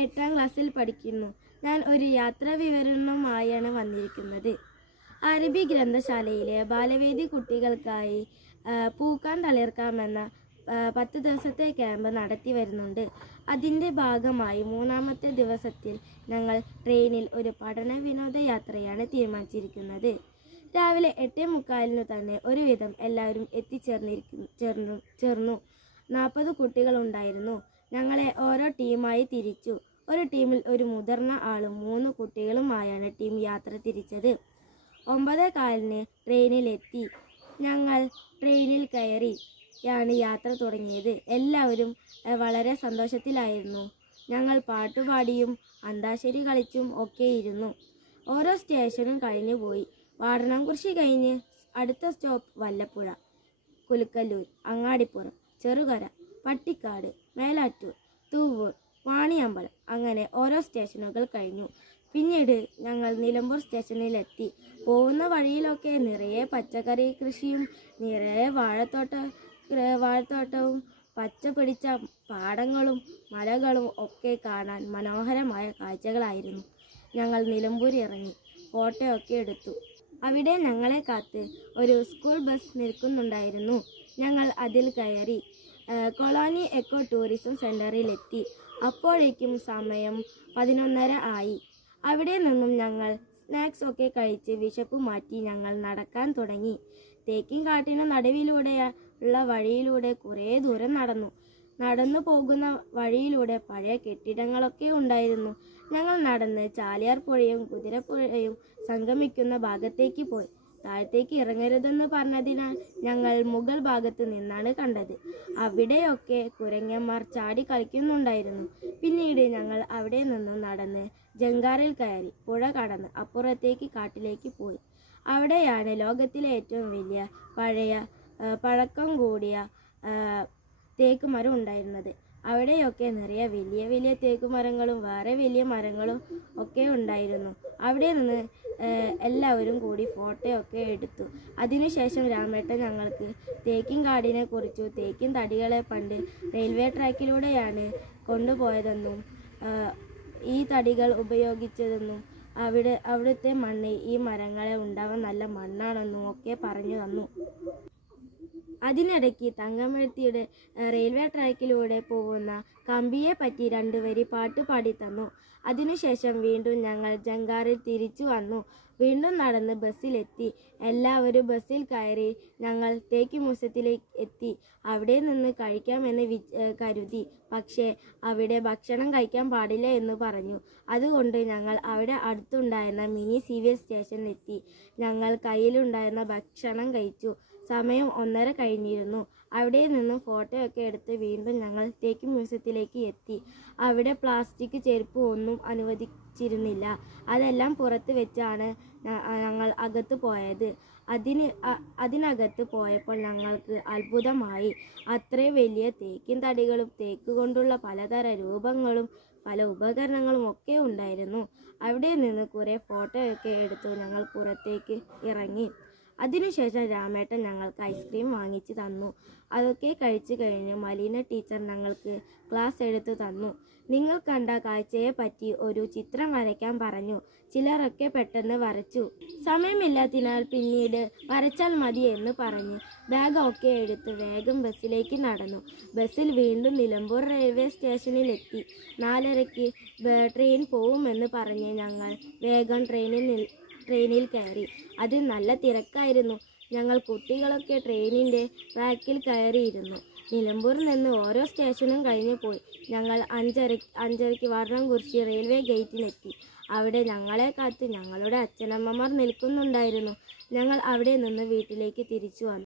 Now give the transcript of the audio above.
8ാം ക്ലാസ്സിൽ പഠിക്കുന്നു. ഞാൻ ഒരു യാത്രാ വിവരണവുമായാണ് വന്നിരിക്കുന്നത്. അറബി ഗ്രന്ഥശാലയിലെ ബാലവേദി കുട്ടികൾക്കായി പൂക്കാൻ തളിർക്കാമെന്ന 10 ദിവസത്തെ ക്യാമ്പ് നടത്തി വരുന്നുണ്ട്. അതിൻ്റെ ഭാഗമായി 3ാമത്തെ ദിവസത്തിൽ ഞങ്ങൾ ട്രെയിനിൽ ഒരു പഠന വിനോദയാത്രയാണ് തീരുമാനിച്ചിരിക്കുന്നത്. രാവിലെ 8:45 തന്നെ ഒരുവിധം എല്ലാവരും ചേർന്നു. 40 കുട്ടികളുണ്ടായിരുന്നു. ഞങ്ങളെ ഓരോ ടീമായി തിരിച്ചു. ഒരു ടീമിൽ ഒരു മുതിർന്ന ആളും 3 കുട്ടികളുമായാണ് ടീം യാത്ര തിരിച്ചത്. 9:15 ട്രെയിനിലെത്തി. ഞങ്ങൾ ട്രെയിനിൽ കയറിയാണ് യാത്ര തുടങ്ങിയത്. എല്ലാവരും വളരെ സന്തോഷത്തിലായിരുന്നു. ഞങ്ങൾ പാട്ടുപാടിയും അന്താക്ഷരി കളിച്ചും ഒക്കെയിരുന്നു. ഓരോ സ്റ്റേഷനും കഴിഞ്ഞുപോയി. വാടനാംകുറിശി കഴിഞ്ഞ് അടുത്ത സ്റ്റോപ്പ് വല്ലപ്പുഴ, കുലുക്കല്ലൂർ, അങ്ങാടിപ്പുറം, ചെറുകര, പട്ടിക്കാട്, മേലാറ്റൂർ, തൂവൂർ, വാണിയമ്പലം, അങ്ങനെ ഓരോ സ്റ്റേഷനുകൾ കഴിഞ്ഞു. പിന്നീട് ഞങ്ങൾ നിലമ്പൂർ സ്റ്റേഷനിലെത്തി. പോകുന്ന വഴിയിലൊക്കെ നിറയെ പച്ചക്കറി കൃഷിയും നിറയെ വാഴത്തോട്ടവും പച്ച പിടിച്ച പാടങ്ങളും മലകളും ഒക്കെ കാണാൻ മനോഹരമായ കാഴ്ചകളായിരുന്നു. ഞങ്ങൾ നിലമ്പൂർ ഇറങ്ങി ഫോട്ടോയൊക്കെ എടുത്തു. അവിടെ ഞങ്ങളെ കാത്ത് ഒരു സ്കൂൾ ബസ് നിൽക്കുന്നുണ്ടായിരുന്നു. ഞങ്ങൾ അതിൽ കയറി കൊളോനി എക്കോ ടൂറിസം സെൻ്ററിലെത്തി. അപ്പോഴേക്കും സമയം 11:30 ആയി. അവിടെ നിന്നും ഞങ്ങൾ സ്നാക്സ് ഒക്കെ കഴിച്ച് വിശപ്പ് മാറ്റി ഞങ്ങൾ നടക്കാൻ തുടങ്ങി. തേക്കിൻകാട്ടിന് നടുവിലൂടെയുള്ള വഴിയിലൂടെ കുറേ ദൂരം നടന്നു പോകുന്ന വഴിയിലൂടെ പഴയ കെട്ടിടങ്ങളൊക്കെ ഉണ്ടായിരുന്നു. ഞങ്ങൾ നടന്ന് ചാലിയാർ പുഴയും കുതിരപ്പുഴയും സംഗമിക്കുന്ന ഭാഗത്തേക്ക് പോയി. താഴത്തേക്ക് ഇറങ്ങരുതെന്ന് പറഞ്ഞതിനാൽ ഞങ്ങൾ മുകൾ ഭാഗത്ത് നിന്നാണ് കണ്ടത്. അവിടെയൊക്കെ കുരങ്ങന്മാർ ചാടി കളിക്കുന്നുണ്ടായിരുന്നു. പിന്നീട് ഞങ്ങൾ അവിടെ നിന്നും നടന്ന് ജങ്കാറിൽ കയറി പുഴ കടന്ന് അപ്പുറത്തേക്ക് കാട്ടിലേക്ക് പോയി. അവിടെയാണ് ലോകത്തിലെ ഏറ്റവും വലിയ പഴക്കം കൂടിയ തേക്കുമരം ഉണ്ടായിരുന്നത്. അവിടെയൊക്കെ നിറയെ വലിയ വലിയ തേക്കുമരങ്ങളും വേറെ വലിയ മരങ്ങളും ഒക്കെ ഉണ്ടായിരുന്നു. അവിടെ നിന്ന് എല്ലാവരും കൂടി ഫോട്ടോയൊക്കെ എടുത്തു. അതിനുശേഷം രാമേട്ടൻ ഞങ്ങൾക്ക് തേക്കിൻകാടിനെ കുറിച്ചു, തേക്കിൻ തടികളെ പണ്ട് റെയിൽവേ ട്രാക്കിലൂടെയാണ് കൊണ്ടുപോയതെന്നും ഈ തടികൾ ഉപയോഗിച്ചതെന്നും അവിടുത്തെ മണ്ണ് ഈ മരങ്ങളെ ഉണ്ടാവാൻ നല്ല മണ്ണാണെന്നും ഒക്കെ പറഞ്ഞു തന്നു. അതിനിടയ്ക്ക് തങ്കമഴത്തിയുടെ റെയിൽവേ ട്രാക്കിലൂടെ പോകുന്ന കമ്പിയെ പറ്റി 2 വരി പാട്ട് പാടി തന്നു. അതിനുശേഷം വീണ്ടും ഞങ്ങൾ ജങ്കാറിൽ തിരിച്ചു വന്നു. വീണ്ടും നടന്ന് ബസ്സിലെത്തി. എല്ലാവരും ബസ്സിൽ കയറി. ഞങ്ങൾ തേക്ക് മ്യൂസിയത്തിലേക്ക് എത്തി. അവിടെ നിന്ന് കഴിക്കാമെന്ന് കരുതി. പക്ഷേ അവിടെ ഭക്ഷണം കഴിക്കാൻ പാടില്ല എന്ന് പറഞ്ഞു. അതുകൊണ്ട് ഞങ്ങൾ അവിടെ അടുത്തുണ്ടായിരുന്ന മിനി സിവിൽ സ്റ്റേഷനിലെത്തി. ഞങ്ങൾ കയ്യിലുണ്ടായിരുന്ന ഭക്ഷണം കഴിച്ചു. സമയം 1:30 കഴിഞ്ഞിരുന്നു. അവിടെ നിന്നും ഫോട്ടോയൊക്കെ എടുത്ത് വീണ്ടും ഞങ്ങൾ തേക്ക് മ്യൂസിയത്തിലേക്ക് എത്തി. അവിടെ പ്ലാസ്റ്റിക് ചെരുപ്പ് ഒന്നും അനുവദിച്ചിരുന്നില്ല. അതെല്ലാം പുറത്ത് വെച്ചാണ് ഞങ്ങൾ അകത്ത് പോയത്. അതിനകത്ത് പോയപ്പോൾ ഞങ്ങൾക്ക് അത്ഭുതമായി. അത്രയും വലിയ തേക്കിൻ തടികളും തേക്ക് കൊണ്ടുള്ള പലതര രൂപങ്ങളും പല ഉപകരണങ്ങളും ഒക്കെ ഉണ്ടായിരുന്നു. അവിടെ നിന്ന് കുറേ ഫോട്ടോയൊക്കെ എടുത്തു ഞങ്ങൾ പുറത്തേക്ക് ഇറങ്ങി. അതിനുശേഷം രാമേട്ടൻ ഞങ്ങൾക്ക് ഐസ്ക്രീം വാങ്ങിച്ച് തന്നു. അതൊക്കെ കഴിച്ചു കഴിഞ്ഞ് മലീന ടീച്ചർ ഞങ്ങൾക്ക് ക്ലാസ് എടുത്തു തന്നു. നിങ്ങൾ കണ്ട കാഴ്ചയെ പറ്റി ഒരു ചിത്രം വരയ്ക്കാൻ പറഞ്ഞു. ചിലരൊക്കെ പെട്ടെന്ന് വരച്ചു. സമയമില്ലാത്തതിനാൽ പിന്നീട് വരച്ചാൽ മതി എന്ന് പറഞ്ഞ് ബാഗൊക്കെ എടുത്ത് വേഗം ബസ്സിലേക്ക് നടന്നു. ബസ്സിൽ വീണ്ടും നിലമ്പൂർ റെയിൽവേ സ്റ്റേഷനിലെത്തി. 4:30-ക്ക് ട്രെയിൻ പോവുമെന്ന് പറഞ്ഞ് ഞങ്ങൾ വേഗം ട്രെയിനിൽ കയറി. അത് നല്ല തിരക്കായിരുന്നു. ഞങ്ങൾ കുട്ടികളൊക്കെ ട്രെയിനിൻ്റെ ട്രാക്കിൽ കയറിയിരുന്നു. നിലമ്പൂരിൽ നിന്ന് ഓരോ സ്റ്റേഷനും കഴിഞ്ഞു പോയി. ഞങ്ങൾ 5:30-ക്ക് വാടനാംകുറിശി റെയിൽവേ ഗേറ്റിലെത്തി. അവിടെ ഞങ്ങളെ കാത്ത് ഞങ്ങളുടെ അച്ഛനമ്മമാർ നിൽക്കുന്നുണ്ടായിരുന്നു. ഞങ്ങൾ അവിടെ നിന്ന് വീട്ടിലേക്ക് തിരിച്ചു വന്നു.